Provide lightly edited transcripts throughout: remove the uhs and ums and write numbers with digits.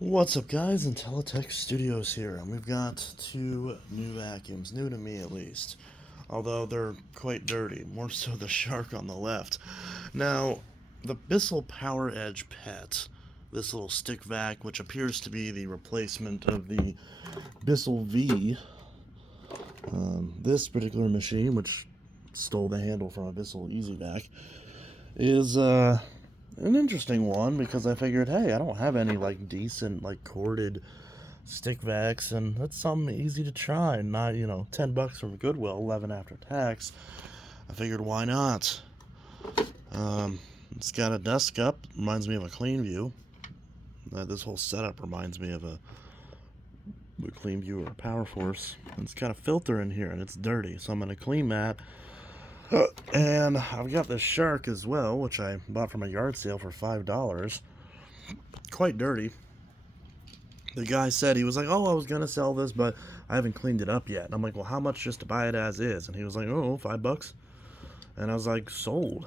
What's up, guys? Intellitech Studios here, and we've got two new vacuums, new to me at least, although they're quite dirty, more so the shark on the left. Now, the Bissell PowerEdge PET, this little stick vac, which appears to be the replacement of the Bissell V, this particular machine, which stole the handle from a Bissell Easy Vac, is an interesting one because I figured, hey, I don't have any decent corded stick vacs, and that's something easy to try. Not $10 from Goodwill, 11 after tax. I figured, why not? It's got a desk up, reminds me of a Clean View. This whole setup reminds me of a Clean View or a Power Force. And it's got a filter in here, and it's dirty, so I'm gonna clean that. And I've got this shark as well, which I bought from a yard sale for $5. Quite dirty. The guy said, he was like, oh, I was going to sell this, but I haven't cleaned it up yet. And I'm like, well, how much just to buy it as is? And he was like, oh, $5. And I was like, sold.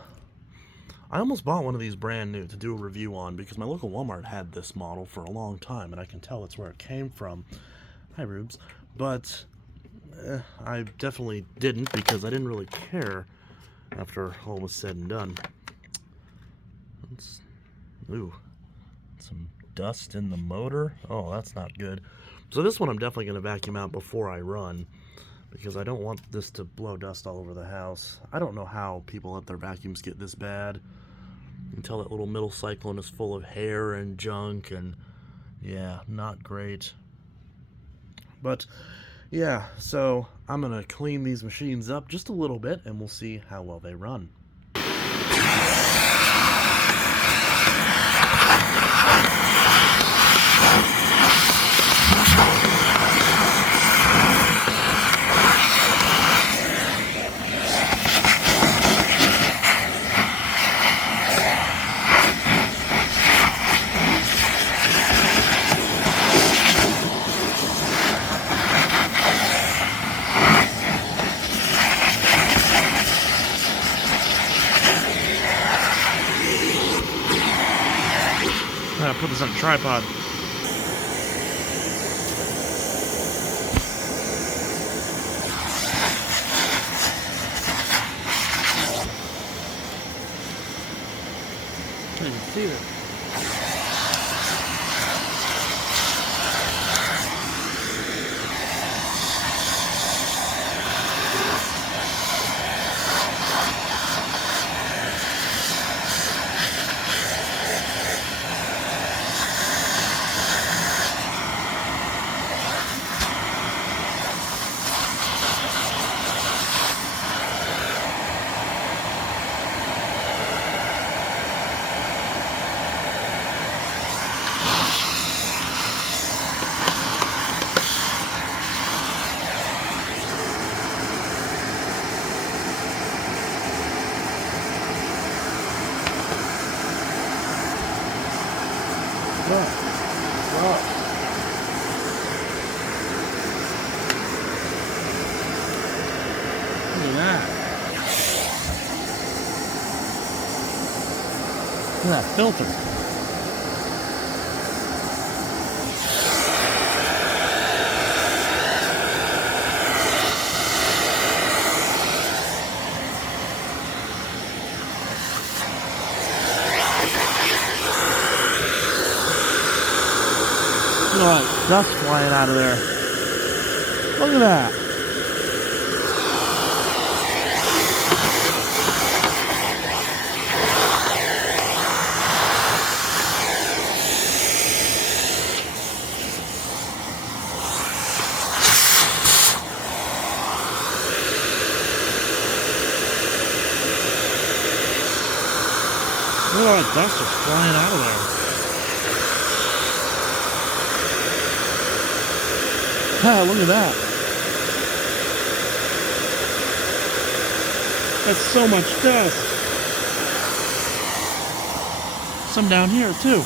I almost bought one of these brand new to do a review on because my local Walmart had this model for a long time, and I can tell it's where it came from. Hi, Rubes. But I definitely didn't because I didn't really care after all was said and done. Ooh, some dust in the motor. Oh, that's not good. So this one I'm definitely going to vacuum out before I run because I don't want this to blow dust all over the house. I don't know how people let their vacuums get this bad. You can tell that little middle cyclone is full of hair and junk, and yeah, not great. But yeah, so I'm going to clean these machines up just a little bit, and we'll see how well they run. I'm gonna put this on a tripod. Can't even see it. Look at that. Look at that filter. Look at all that dust flying out of there. Look at that. Look at all that dust just flying out of there. Ah, look at that. That's so much dust. Some down here, too.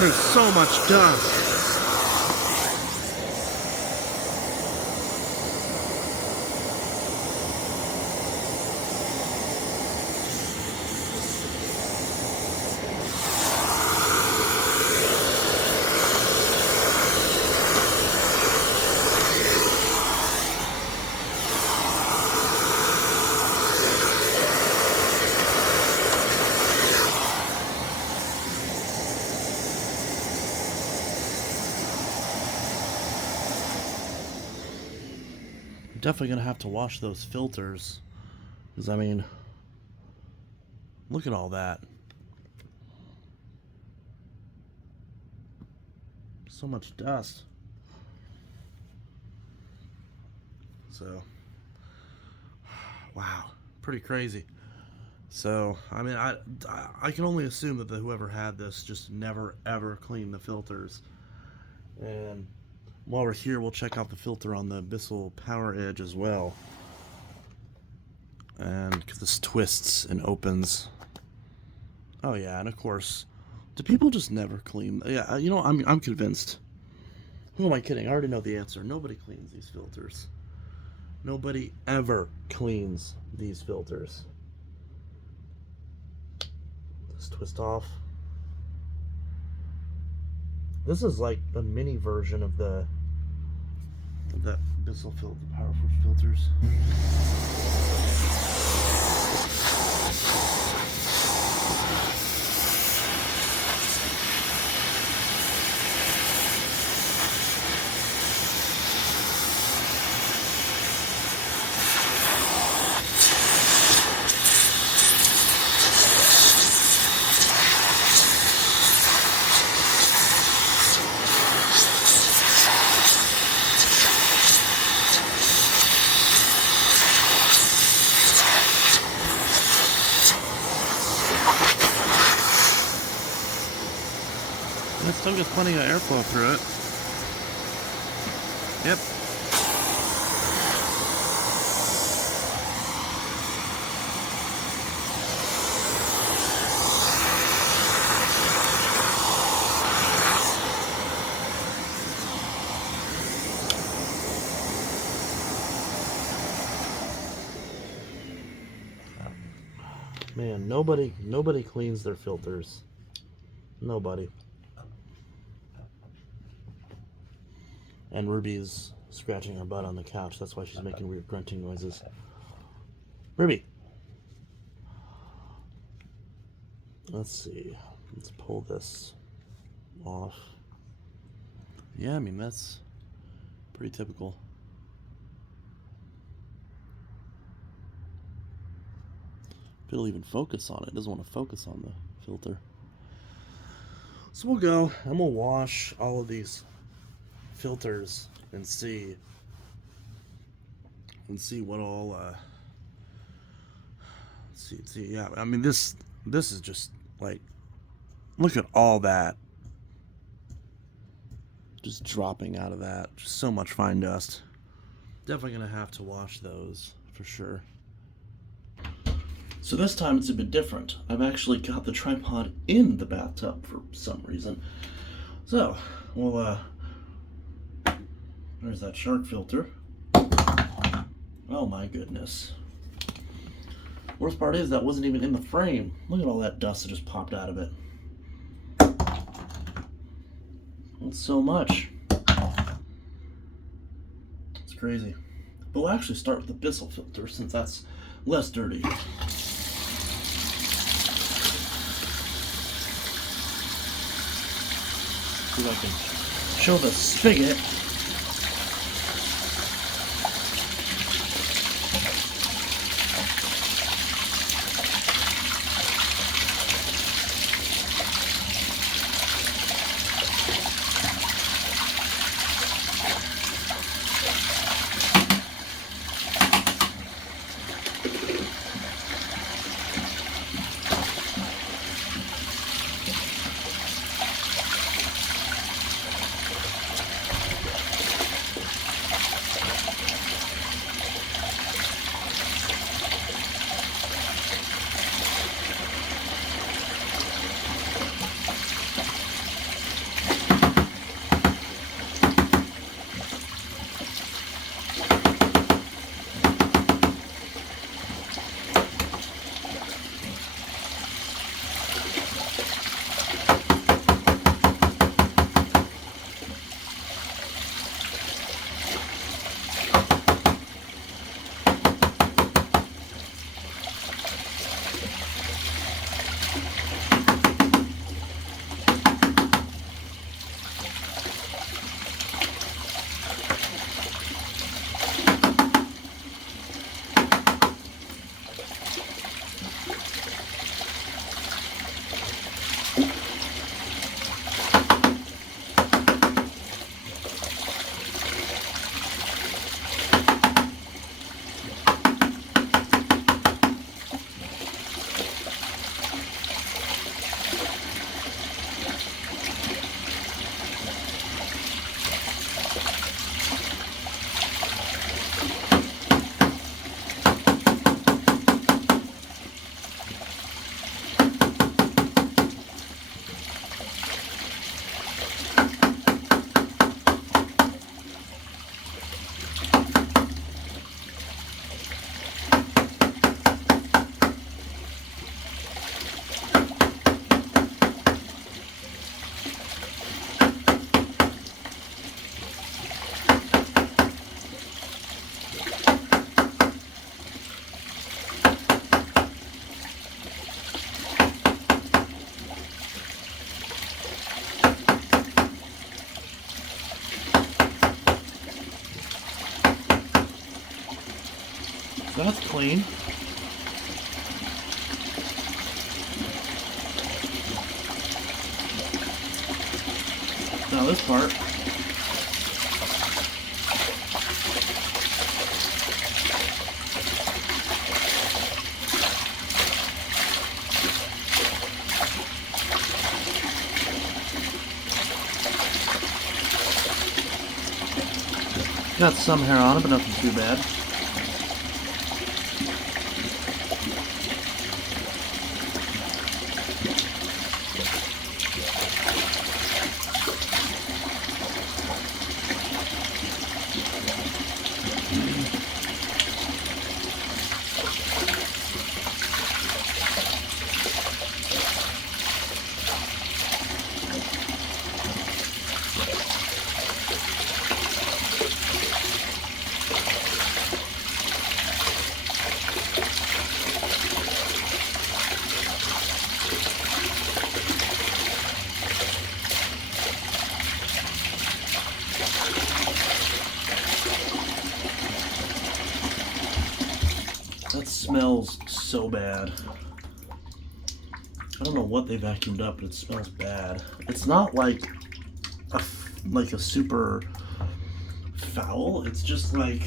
There's so much dust. Definitely gonna have to wash those filters, because I mean, look at all that. So much dust. So, wow, pretty crazy. So, I mean, I can only assume that whoever had this just never ever cleaned the filters. And while we're here, we'll check out the filter on the Bissell PowerEdge as well. And because this twists and opens. Oh yeah, and of course, do people just never clean? Yeah, you know, I'm convinced. Who am I kidding? I already know the answer. Nobody cleans these filters. Nobody ever cleans these filters. Just twist off. This is like a mini version of that Bissell power filters. And it still gets plenty of airflow through it. Yep. Man, nobody cleans their filters. Nobody. And Ruby's scratching her butt on the couch. That's why she's making weird grunting noises. Ruby! Let's see. Let's pull this off. Yeah, I mean, that's pretty typical. If it'll even focus on it. It doesn't want to focus on the filter. So we'll go and we'll wash all of these filters and see what all see yeah, I mean this is just like, look at all that just dropping out of that. Just so much fine dust. Definitely gonna have to wash those for sure. So this time it's a bit different. I've actually got the tripod in the bathtub for some reason. So we'll there's that shark filter. Oh my goodness. Worst part is that wasn't even in the frame. Look at all that dust that just popped out of it. That's so much. It's crazy. But we'll actually start with the Bissell filter since that's less dirty. See if I can show the spigot. So that's clean. Now this part. Got some hair on it, but nothing too bad. That smells so bad. I don't know what they vacuumed up, but it smells bad. It's not like a super foul. It's just like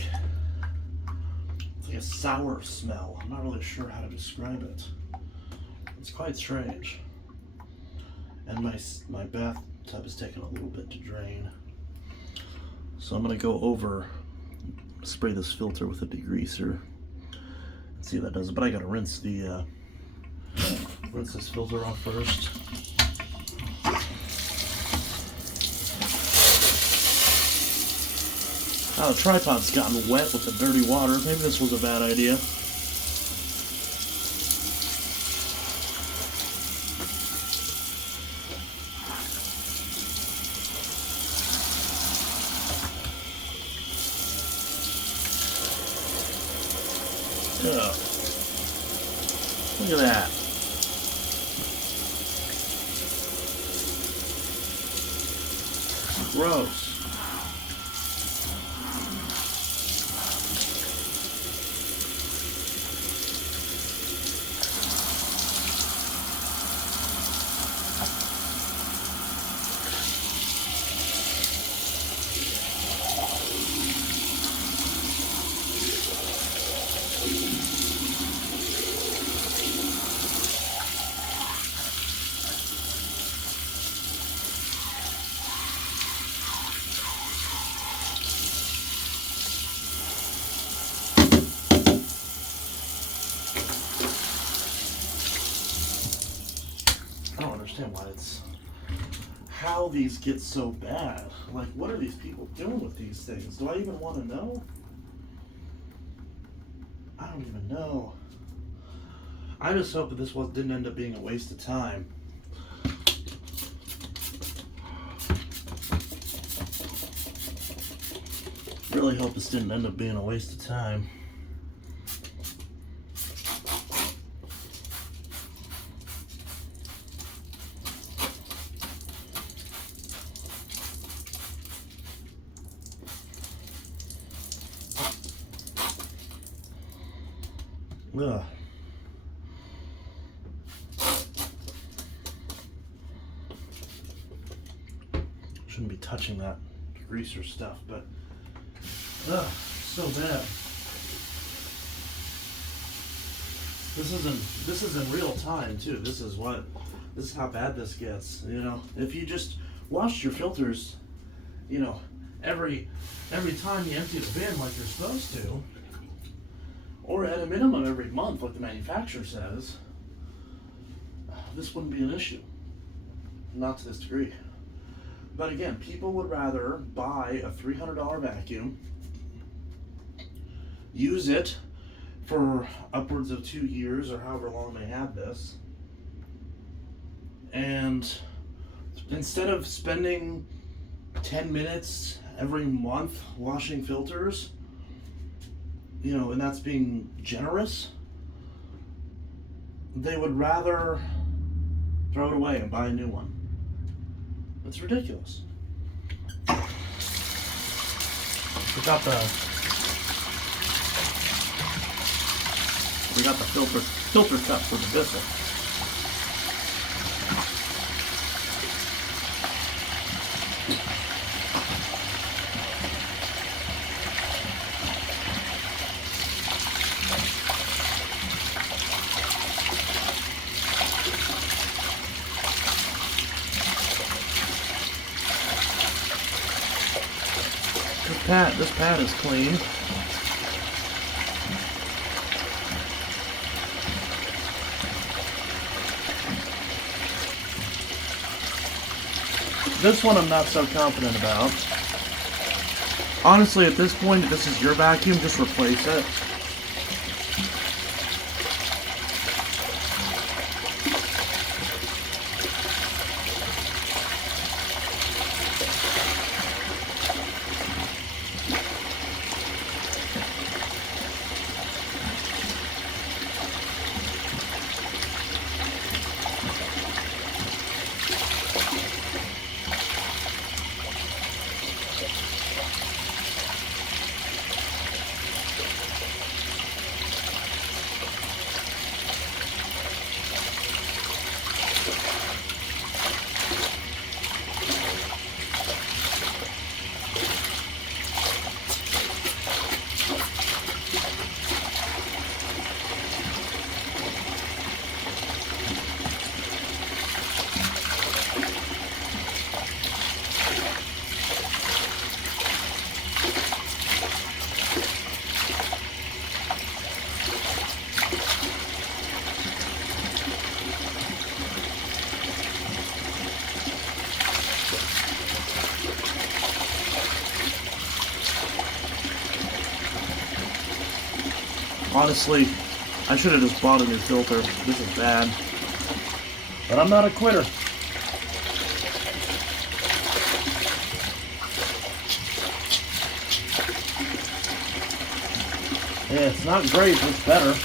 a sour smell. I'm not really sure how to describe it. It's quite strange. And my bathtub is taking a little bit to drain. So I'm gonna go over, spray this filter with a degreaser. See what that does, but I gotta rinse this filter off first. Now the tripod's gotten wet with the dirty water. Maybe this was a bad idea. Ugh. Look at that. Gross. Why it's how these get so bad. Like, what are these people doing with these things? Do I even want to know? I don't even know. I just hope that this didn't end up being a waste of time. Really hope this didn't end up being a waste of time. Ugh. Shouldn't be touching that greaser stuff, but ugh, so bad. This is in real time too. This is how bad this gets. You know, if you just wash your filters, you know, every time you empty the bin like you're supposed to, or at a minimum every month like the manufacturer says, this wouldn't be an issue. Not to this degree. But again, people would rather buy a $300 vacuum, use it for upwards of 2 years or however long they have this, and instead of spending 10 minutes every month washing filters, you know, and that's being generous, they would rather throw it away and buy a new one. It's ridiculous. We got the filter cup for the Bissell. This pad is clean. This one I'm not so confident about. Honestly, at this point, if this is your vacuum, just replace it. Honestly, I should have just bought a new filter. This is bad. But I'm not a quitter. Yeah, it's not great, but it's better.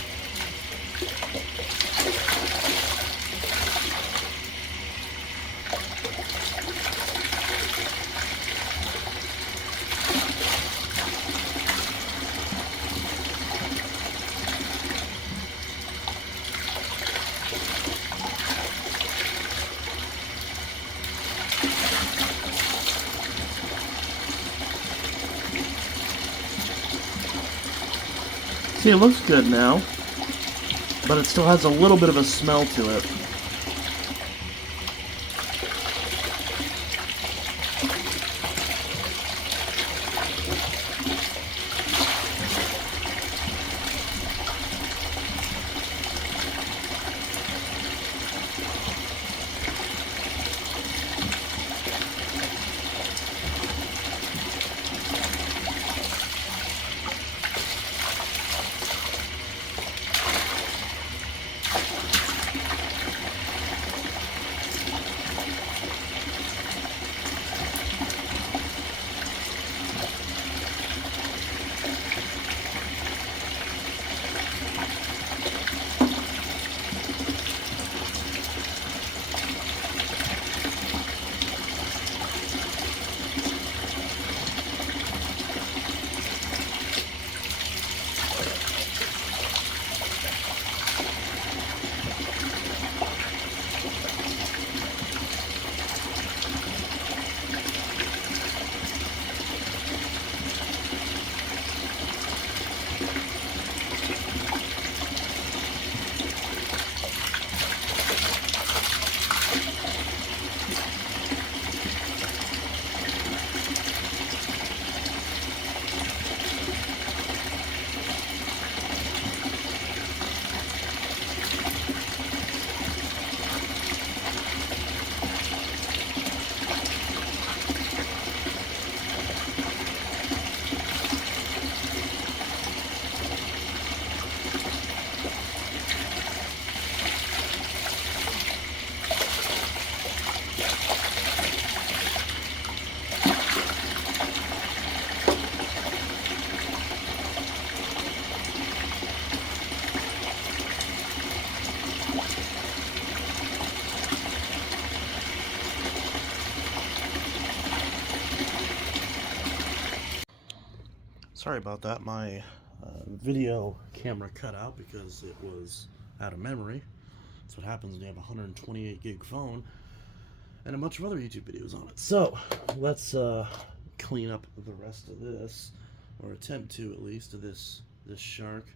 See, it looks good now, but it still has a little bit of a smell to it. Sorry about that. My video camera cutout because it was out of memory. That's what happens when you have a 128 gig phone and a bunch of other YouTube videos on it. So let's clean up the rest of this, or attempt to at least, of this shark.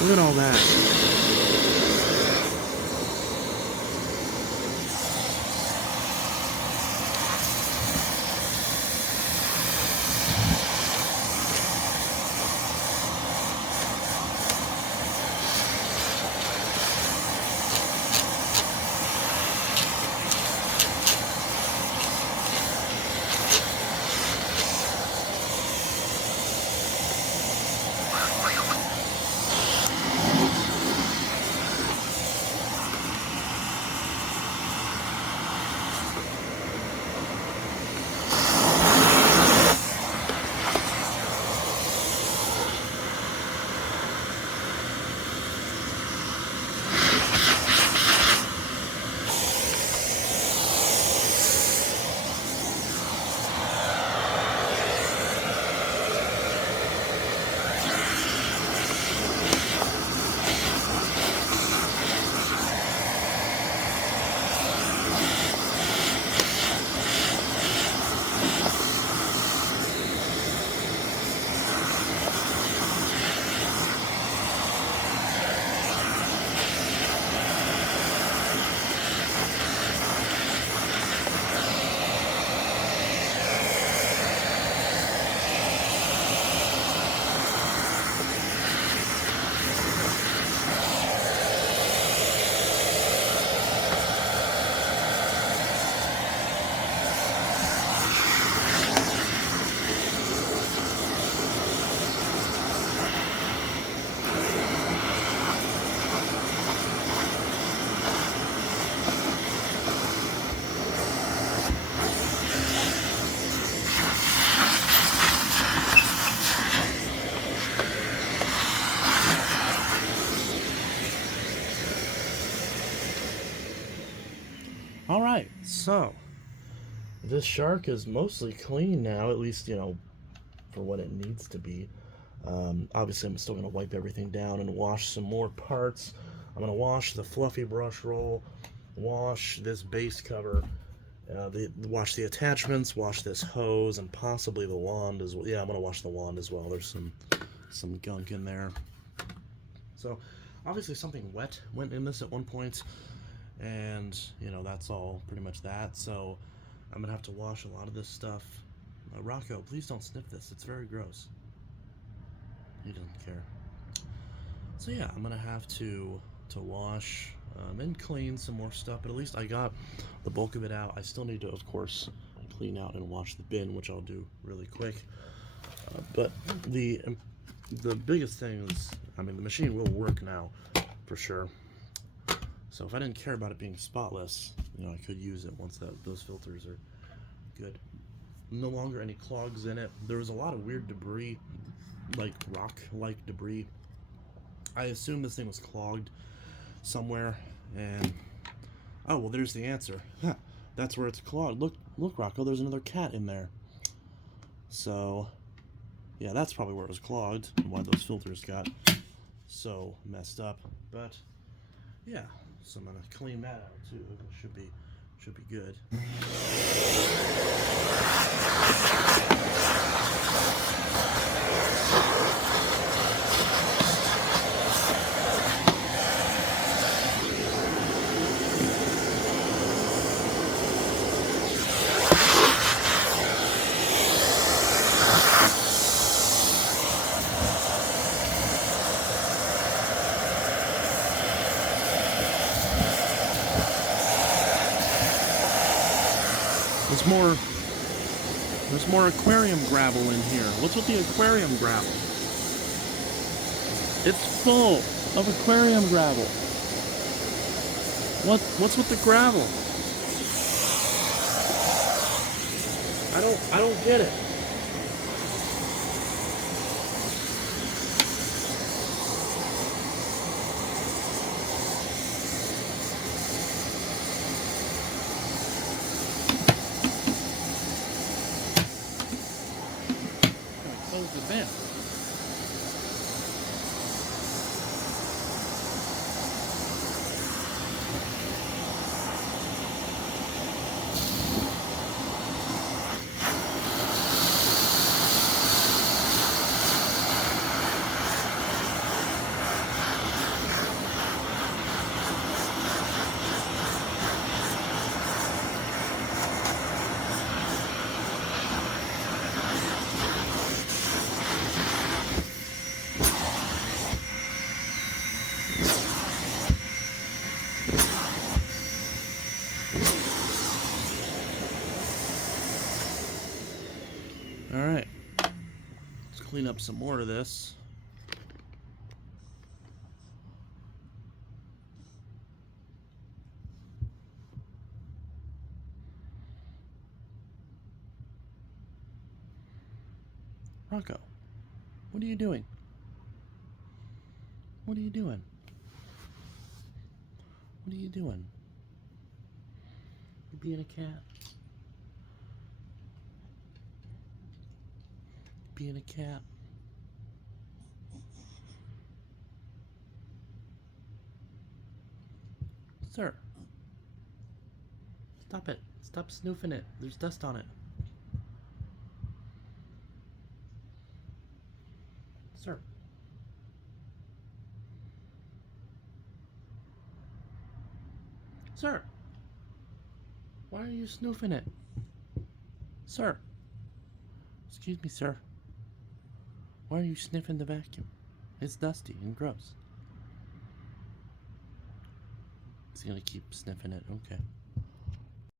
Look at all that. All right, so this shark is mostly clean now, at least, you know, for what it needs to be. Obviously, I'm still going to wipe everything down and wash some more parts. I'm going to wash the fluffy brush roll, wash this base cover, wash the attachments, wash this hose, and possibly the wand as well. Yeah, I'm going to wash the wand as well. There's some gunk in there. So, obviously something wet went in this at one point. And, you know, that's all pretty much that. So I'm going to have to wash a lot of this stuff. Rocco, please don't sniff this. It's very gross. He doesn't care. So yeah, I'm going to have to wash and clean some more stuff. But at least I got the bulk of it out. I still need to, of course, clean out and wash the bin, which I'll do really quick. But the biggest thing is, I mean, the machine will work now, for sure. So if I didn't care about it being spotless, you know, I could use it once those filters are good. No longer any clogs in it. There was a lot of weird debris, like rock-like debris. I assume this thing was clogged somewhere, and oh well, there's the answer. Huh, that's where it's clogged. Look, Rocco, there's another cat in there. So yeah, that's probably where it was clogged and why those filters got so messed up. But yeah. So I'm gonna clean that out too. It should be good. There's more aquarium gravel in here. What's with the aquarium gravel? It's full of aquarium gravel. What's with the gravel? I don't get it. Close the bin. Alright, let's clean up some more of this. Rocco, what are you doing? What are you doing? What are you doing? You being a cat? Being a cat? Sir, stop it. Stop snoofing it. There's dust on it. Sir. Sir. Why are you snoofing it? Sir. Excuse me, sir. Why are you sniffing the vacuum? It's dusty and gross. He's gonna keep sniffing it. Okay.